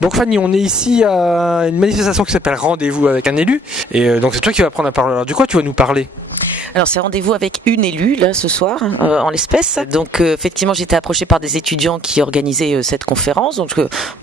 Donc Fanny, on est ici à une manifestation qui s'appelle Rendez-vous avec un élu. Et donc c'est toi qui vas prendre la parole. Alors du quoi tu vas nous parler ? Alors c'est rendez-vous avec une élue là ce soir en l'espèce. Donc effectivement j'étais approchée par des étudiants qui organisaient cette conférence. Donc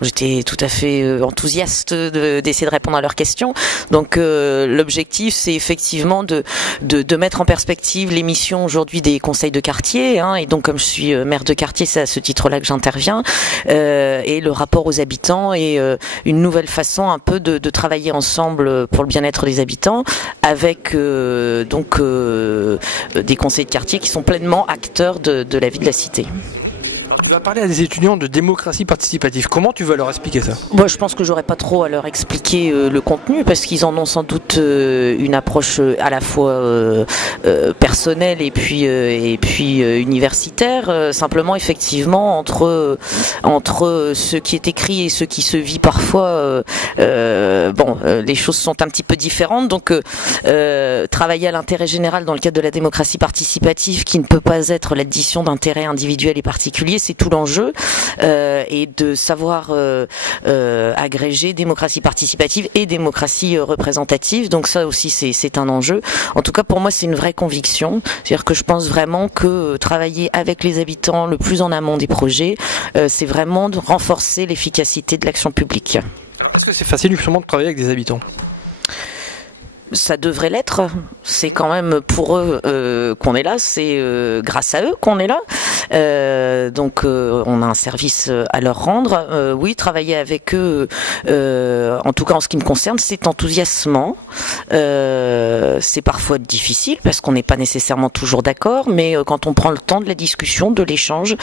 j'étais tout à fait enthousiaste d'essayer de répondre à leurs questions. Donc l'objectif c'est effectivement de mettre en perspective les missions aujourd'hui des conseils de quartier. Et donc comme je suis maire de quartier, c'est à ce titre-là que j'interviens. Et le rapport aux habitants et une nouvelle façon un peu de travailler ensemble pour le bien-être des habitants avec des conseils de quartier qui sont pleinement acteurs de la vie de la cité. Tu vas parler à des étudiants de démocratie participative. Comment tu vas leur expliquer ça ? Moi, je pense que j'aurais pas trop à leur expliquer le contenu parce qu'ils en ont sans doute une approche à la fois personnelle et puis universitaire. Simplement, effectivement, entre ce qui est écrit et ce qui se vit parfois, les choses sont un petit peu différentes. Donc, travailler à l'intérêt général dans le cadre de la démocratie participative, qui ne peut pas être l'addition d'intérêts individuels et particuliers, c'est tout l'enjeu, et de savoir agréger démocratie participative et démocratie représentative. Donc ça aussi c'est un enjeu. En tout cas pour moi c'est une vraie conviction. C'est-à-dire que je pense vraiment que travailler avec les habitants le plus en amont des projets, c'est vraiment de renforcer l'efficacité de l'action publique. Est-ce que c'est facile justement de travailler avec des habitants ? Ça devrait l'être. C'est quand même pour eux qu'on est là. C'est grâce à eux qu'on est là. Donc on a un service à leur rendre. Oui, travailler avec eux, en tout cas en ce qui me concerne, c'est enthousiasmant. C'est parfois difficile parce qu'on n'est pas nécessairement toujours d'accord, mais quand on prend le temps de la discussion, de l'échange,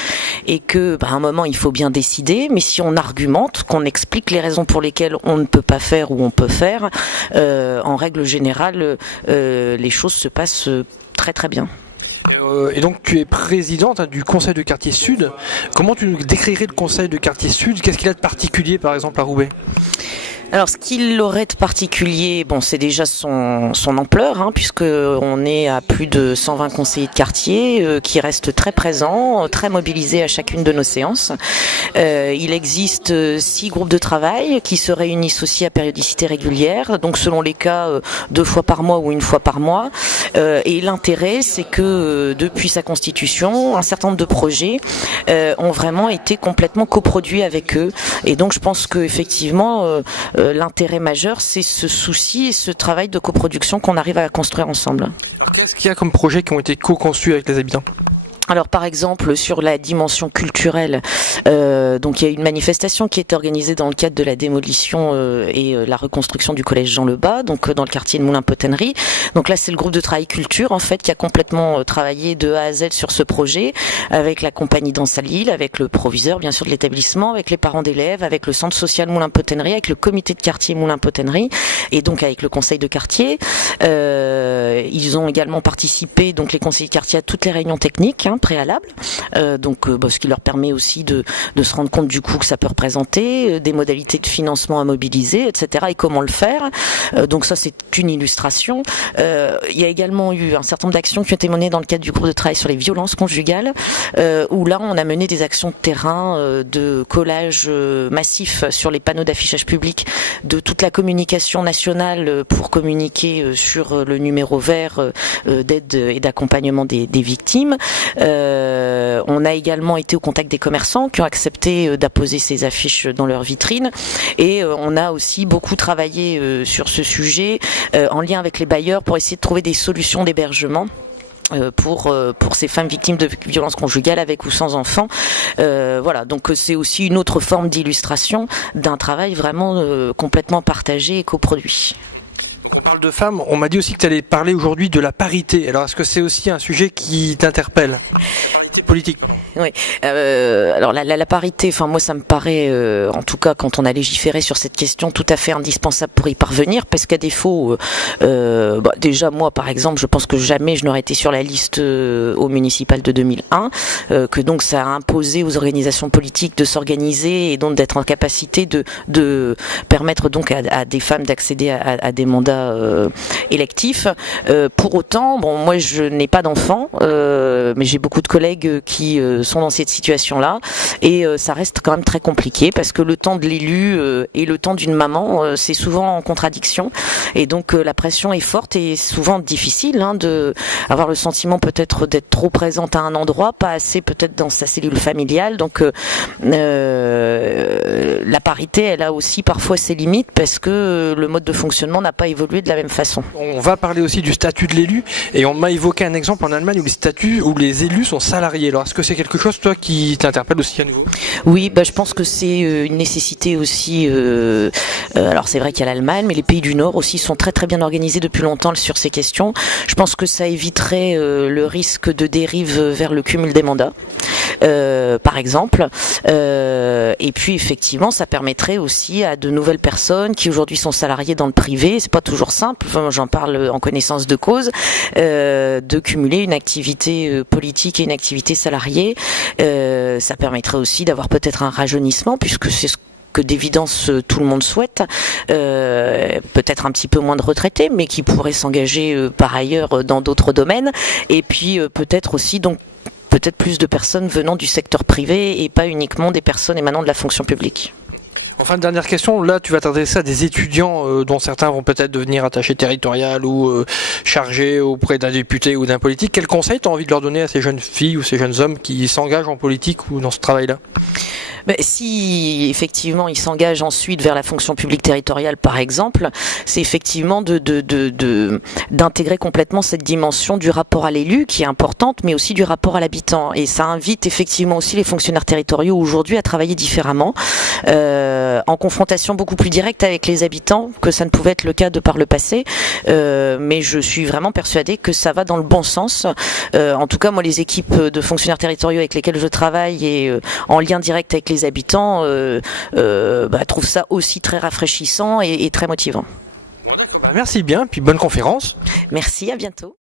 et que à un moment il faut bien décider, mais si on argumente, qu'on explique les raisons pour lesquelles on ne peut pas faire ou on peut faire, en règle générale, les choses se passent très très bien. Et donc tu es présidente du Conseil de quartier Sud. Comment tu décrirais le Conseil de quartier Sud ? Qu'est-ce qu'il a de particulier par exemple à Roubaix ? Alors, ce qu'il aurait de particulier, c'est déjà son ampleur, puisque on est à plus de 120 conseillers de quartier qui restent très présents, très mobilisés à chacune de nos séances. Il existe 6 groupes de travail qui se réunissent aussi à périodicité régulière, donc selon les cas 2 fois par mois ou 1 fois par mois. Et l'intérêt, c'est que depuis sa constitution, un certain nombre de projets ont vraiment été complètement coproduits avec eux. Et donc, je pense que effectivement, l'intérêt majeur, c'est ce souci et ce travail de coproduction qu'on arrive à construire ensemble. Qu'est-ce qu'il y a comme projets qui ont été co-conçus avec les habitants ? Alors par exemple sur la dimension culturelle, donc il y a une manifestation qui est organisée dans le cadre de la démolition et la reconstruction du collège Jean Lebas, donc dans le quartier de Moulins-Potannerie. Donc là c'est le groupe de travail culture en fait qui a complètement travaillé de A à Z sur ce projet, avec la compagnie Danse à Lille, avec le proviseur bien sûr de l'établissement, avec les parents d'élèves, avec le centre social Moulins-Potannerie, avec le comité de quartier Moulins-Potannerie et donc avec le conseil de quartier. Ils ont également participé, donc les conseillers de quartier, à toutes les réunions techniques préalables, ce qui leur permet aussi de se rendre compte du coût que ça peut représenter, des modalités de financement à mobiliser, etc. et comment le faire. Donc ça c'est une illustration. Il y a également eu un certain nombre d'actions qui ont été menées dans le cadre du groupe de travail sur les violences conjugales, où là on a mené des actions de terrain, de collage massif sur les panneaux d'affichage public de toute la communication nationale pour communiquer sur le numéro vert d'aide et d'accompagnement des victimes. On a également été au contact des commerçants qui ont accepté d'apposer ces affiches dans leurs vitrines, et on a aussi beaucoup travaillé sur ce sujet en lien avec les bailleurs pour essayer de trouver des solutions d'hébergement pour ces femmes victimes de violences conjugales avec ou sans enfants. Voilà, donc c'est aussi une autre forme d'illustration d'un travail vraiment complètement partagé et coproduit. On parle de femmes, on m'a dit aussi que tu allais parler aujourd'hui de la parité. Alors est-ce que c'est aussi un sujet qui t'interpelle ? La parité politique. Oui. Alors la parité, moi ça me paraît, en tout cas quand on a légiféré sur cette question, tout à fait indispensable pour y parvenir, parce qu'à défaut, déjà moi par exemple, je pense que jamais je n'aurais été sur la liste au municipal de 2001, que donc ça a imposé aux organisations politiques de s'organiser et donc d'être en capacité de permettre donc à des femmes d'accéder à des mandats électifs. Pour autant, moi je n'ai pas d'enfants, mais j'ai beaucoup de collègues collègues qui sont dans cette situation-là, et ça reste quand même très compliqué parce que le temps de l'élu et le temps d'une maman, c'est souvent en contradiction, et donc la pression est forte et souvent difficile de avoir le sentiment peut-être d'être trop présente à un endroit, pas assez peut-être dans sa cellule familiale. Donc la parité, elle a aussi parfois ses limites parce que le mode de fonctionnement n'a pas évolué de la même façon. On va parler aussi du statut de l'élu, et on m'a évoqué un exemple en Allemagne où les élus sont salariés. Alors est-ce que c'est quelque chose, toi, qui t'interpelle aussi à nouveau? Oui, je pense que c'est une nécessité aussi. Alors c'est vrai qu'il y a l'Allemagne, mais les pays du Nord aussi sont très très bien organisés depuis longtemps sur ces questions. Je pense que ça éviterait le risque de dérive vers le cumul des mandats. Par exemple, et puis effectivement ça permettrait aussi à de nouvelles personnes qui aujourd'hui sont salariées dans le privé, c'est pas toujours simple, j'en parle en connaissance de cause, de cumuler une activité politique et une activité salariée. Ça permettrait aussi d'avoir peut-être un rajeunissement, puisque c'est ce que d'évidence tout le monde souhaite, peut-être un petit peu moins de retraités, mais qui pourraient s'engager par ailleurs dans d'autres domaines, et puis peut-être aussi donc peut-être plus de personnes venant du secteur privé et pas uniquement des personnes émanant de la fonction publique. Enfin, dernière question, là tu vas t'adresser à des étudiants dont certains vont peut-être devenir attachés territoriaux ou chargés auprès d'un député ou d'un politique. Quel conseil tu as envie de leur donner à ces jeunes filles ou ces jeunes hommes qui s'engagent en politique ou dans ce travail-là? Si effectivement ils s'engagent ensuite vers la fonction publique territoriale par exemple, c'est effectivement d'intégrer complètement cette dimension du rapport à l'élu qui est importante, mais aussi du rapport à l'habitant, et ça invite effectivement aussi les fonctionnaires territoriaux aujourd'hui à travailler différemment, en confrontation beaucoup plus directe avec les habitants que ça ne pouvait être le cas de par le passé, mais je suis vraiment persuadée que ça va dans le bon sens. En tout cas moi, les équipes de fonctionnaires territoriaux avec lesquelles je travaille et en lien direct avec les habitants trouvent ça aussi très rafraîchissant et très motivant. Merci bien, puis bonne conférence. Merci, à bientôt.